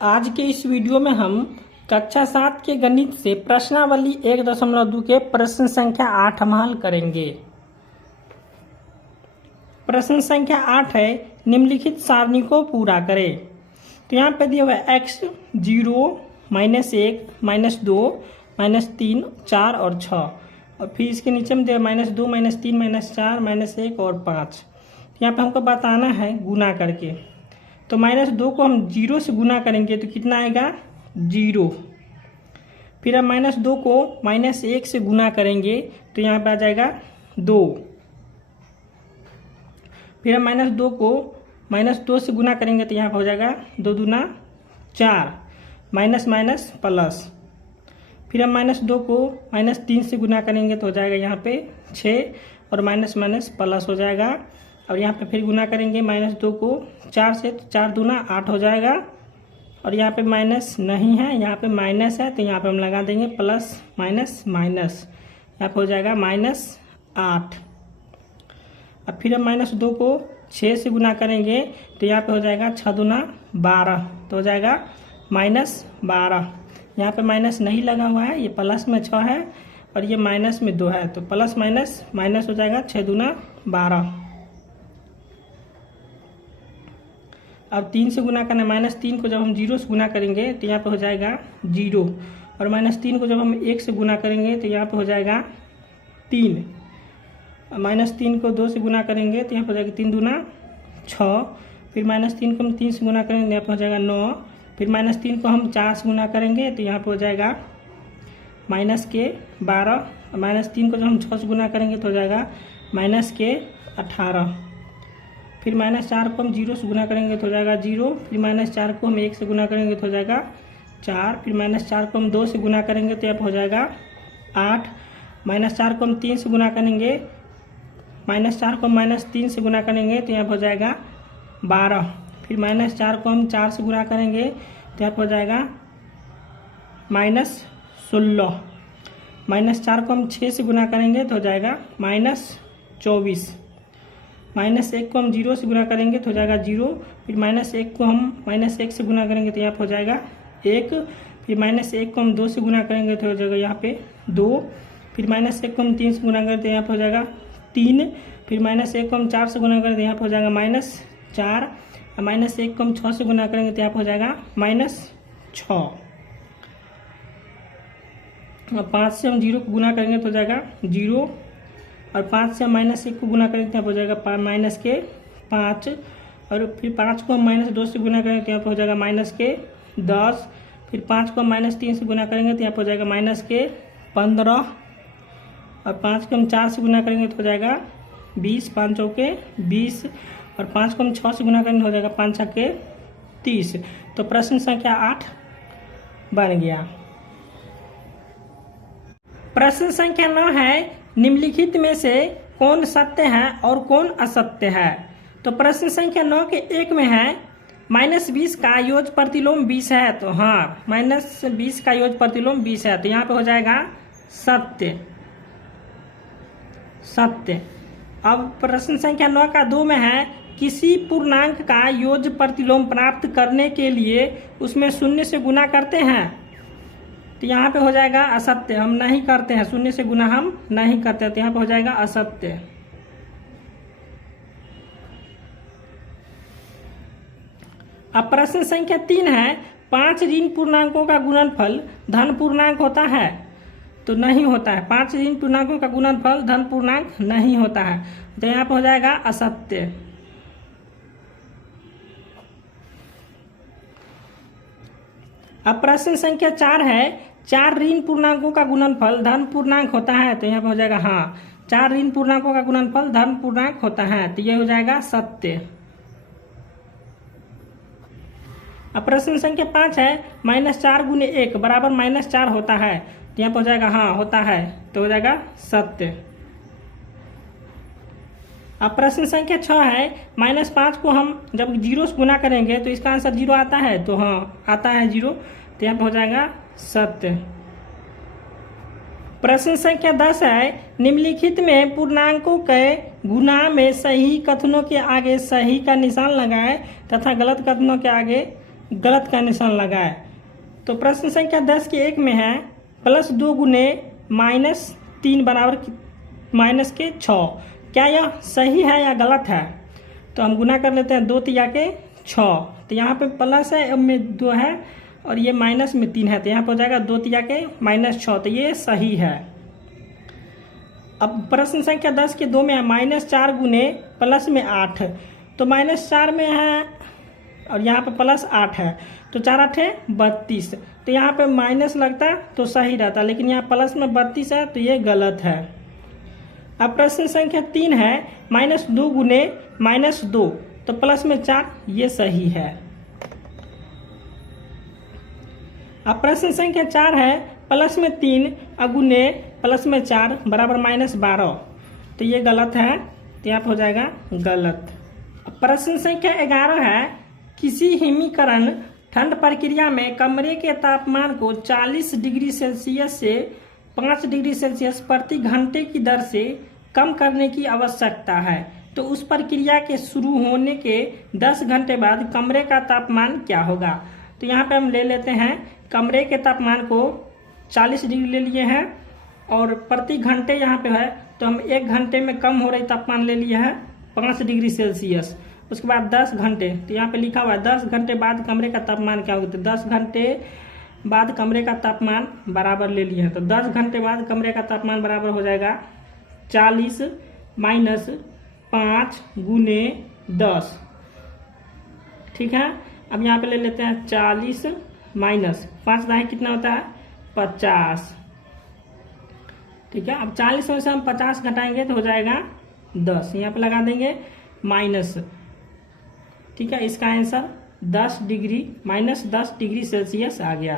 आज के इस वीडियो में हम कक्षा 7 के गणित से प्रश्नावली 1.2 के प्रश्न संख्या 8 हम हल करेंगे। प्रश्न संख्या 8 है, निम्नलिखित सारणी को पूरा करें। तो यहाँ पे दिया हुआ है x 0, -1, -2, -3, 4 और 6, और फिर इसके नीचे में दिया -2, -3, -4, -1 और 5। यहाँ पे हमको बताना है गुना करके। तो -2 को हम 0 से गुना करेंगे तो कितना आएगा 0। फिर हम -2 को -1 से गुना करेंगे तो यहाँ पे आ जाएगा 2। फिर हम -2 को -2 से गुना करेंगे तो यहाँ पे हो जाएगा 2 दूना 4, माइनस माइनस प्लस। फिर हम -2 को -3 से गुना करेंगे तो हो जाएगा यहाँ पे 6, और माइनस माइनस प्लस हो जाएगा। और यहाँ पे फिर गुना करेंगे -2 को 4 से, तो 4 दूना 8 हो जाएगा। और यहाँ पे माइनस नहीं है, यहाँ पे माइनस है, तो यहाँ पे हम लगा देंगे प्लस माइनस माइनस, यहाँ पे हो जाएगा -8। अब फिर हम -2 को 6 से गुना करेंगे तो यहाँ पे हो जाएगा 6 दूना 12, तो हो जाएगा -12। यहाँ पे माइनस नहीं लगा हुआ है, ये प्लस में 6 है और ये माइनस में 2 है, तो प्लस माइनस माइनस हो जाएगा 6 दूना 12। अब 3 से गुना करना है, -3 को जब हम 0 से गुना करेंगे तो यहाँ पे हो जाएगा 0, और -3 को जब हम 1 से गुना करेंगे तो यहाँ पे हो जाएगा 3। -3 को 2 से गुना करेंगे तो यहाँ पे हो जाएगा 3 दूना 6। फिर -3 को हम 3 से गुना करेंगे तो यहाँ पे हो जाएगा 9। फिर -3 को हम 4 से गुना करेंगे तो यहाँ पे हो जाएगा -12। -3 को जब हम 6 से गुना करेंगे तो हो जाएगा -18। फिर -4 को हम 0 से गुना करेंगे तो हो जाएगा 0। फिर -4 को हम 1 से गुना करेंगे तो हो जाएगा 4। फिर -4 को हम 2 से गुना करेंगे तो यहाँ पे हो जाएगा 8। -4 को हम 3 से गुना करेंगे, -4 को हम -3 से गुना करेंगे तो यहाँ पे हो जाएगा 12। फिर -4 को हम 4 से गुना करेंगे तो यहाँ पे हो जाएगा -16। -4 को हम 6 से गुना करेंगे तो हो जाएगा -24। -1 को हम 0 से गुना करेंगे तो हो जाएगा 0। फिर -1 को हम -1 से गुना करेंगे तो यहाँ पे हो जाएगा 1। फिर -1 को हम 2 से गुना करेंगे तो हो जाएगा यहाँ पे 2। फिर -1 को हम 3 से गुना करेंगे तो यहाँ पे हो जाएगा 3। फिर -1 को हम 4 से गुना करेंगे तो यहाँ पे हो जाएगा -4। -1 को हम 6 से गुना करेंगे तो यहाँ पे हो जाएगा -6। 5 से हम 0 को गुना करेंगे तो हो जाएगा 0, और 5 से हम -1 को गुना करेंगे तो यहाँ पर हो जाएगा -5। और फिर 5 को हम -2 से गुना करेंगे तो यहाँ पर हो जाएगा -10। फिर 5 को हम -3 से गुना करेंगे तो यहाँ पर हो जाएगा -15। और 5 को हम 4 से गुना करेंगे तो हो जाएगा 20, 5 चौके 20। और 5 को हम 6 से गुना करेंगे तो हो जाएगा 5 छक्के 30। तो प्रश्न संख्या 8 बन गया। प्रश्न संख्या 9 है, निम्नलिखित में से कौन सत्य है और कौन असत्य है। तो प्रश्न संख्या 9 के 1 में है -20 का योग प्रतिलोम 20 है, तो हाँ -20 का योग प्रतिलोम 20 है, तो यहाँ पे हो जाएगा सत्य। सत्य। अब प्रश्न संख्या 9 का 2 में है, किसी पूर्णांक का योग प्रतिलोम प्राप्त करने के लिए उसमें 0 से गुना करते हैं, तो यहाँ पे हो जाएगा असत्य। हम नहीं करते हैं, 0 से गुना हम नहीं करते, तो यहाँ पे हो जाएगा असत्य। अब प्रश्न संख्या 3 है, 5 ऋण पूर्णांकों का गुणनफल धन पूर्णांक होता है, तो नहीं होता है। 5 ऋण पूर्णांकों का गुणनफल धन पूर्णांक नहीं होता है, तो यहाँ पे हो जाएगा असत्य। अब प्रश्न संख्या 4 है, 4 ऋण पूर्णांकों का गुणनफल धन पूर्णांक होता है, तो यहाँ पे हो जाएगा हाँ 4 ऋण पूर्णांकों का गुणनफल धन पूर्णांक होता है, तो ये हो जाएगा सत्य। अब प्रश्न संख्या 5 है, -4 गुने 1 बराबर -4 होता है, तो यहाँ पे हो जाएगा हाँ होता है, तो हो जाएगा सत्य। अब प्रश्न संख्या 6 है, -5 को हम जब 0 से गुना करेंगे तो इसका आंसर 0 आता है, तो हाँ आता है 0, तो यहाँ पे हो जाएगा सत्य। प्रश्न संख्या 10 है, निम्नलिखित में पूर्णांकों के गुणा में सही कथनों के आगे सही का निशान लगाएं तथा गलत कथनों के आगे गलत का निशान लगाए। तो प्रश्न संख्या 10 के 1 में है +2 गुने -3 बराबर -6। क्या यह सही है या गलत है? तो हम गुना कर लेते हैं, 2 तिया के 6, तो यहाँ पे प्लस है, अब में 2 है और ये माइनस में 3 है, तो यहाँ पर हो जाएगा 2 तिया के -6, तो ये सही है। अब प्रश्न संख्या 10 के 2 में है -4 गुने +8, तो -4 में है और यहाँ पे +8 है, तो 4 8 32, तो यहाँ पे माइनस लगता तो सही रहता, लेकिन यहाँ प्लस में 32 है, तो ये गलत है। अब प्रश्न संख्या 3 है -2 गुने -2, तो प्लस में 4, ये सही है। अब प्रश्न संख्या 4 है +3 गुने +4 बराबर -12, तो ये गलत है, तो यहाँ पर हो जाएगा गलत। अब प्रश्न संख्या 11 है किसी हिमीकरण ठंड प्रक्रिया में कमरे के तापमान को 40 डिग्री सेल्सियस से 5 डिग्री सेल्सियस प्रति घंटे की दर से कम करने की आवश्यकता है, तो उस प्रक्रिया के शुरू होने के 10 घंटे बाद कमरे का तापमान क्या होगा? तो यहाँ पे हम ले लेते हैं कमरे के तापमान को 40 डिग्री ले लिए हैं और प्रति घंटे यहाँ पे है, तो हम 1 घंटे में कम हो रही तापमान ले लिए हैं 5 डिग्री सेल्सियस। उसके बाद 10 घंटे, तो यहाँ पे लिखा हुआ है 10 घंटे बाद कमरे का तापमान क्या होगा, तो 10 घंटे बाद कमरे का तापमान बराबर ले लिए हैं, तो 10 घंटे बाद कमरे का तापमान बराबर हो जाएगा 40 - 5 गुने 10। ठीक है, अब यहाँ पे ले लेते हैं 40 - 5 दाएं कितना होता है 50। ठीक है, अब 40 में से हम 50 घटाएंगे तो हो जाएगा 10, यहाँ पे लगा देंगे माइनस। ठीक है, इसका आंसर -10 डिग्री सेल्सियस आ गया।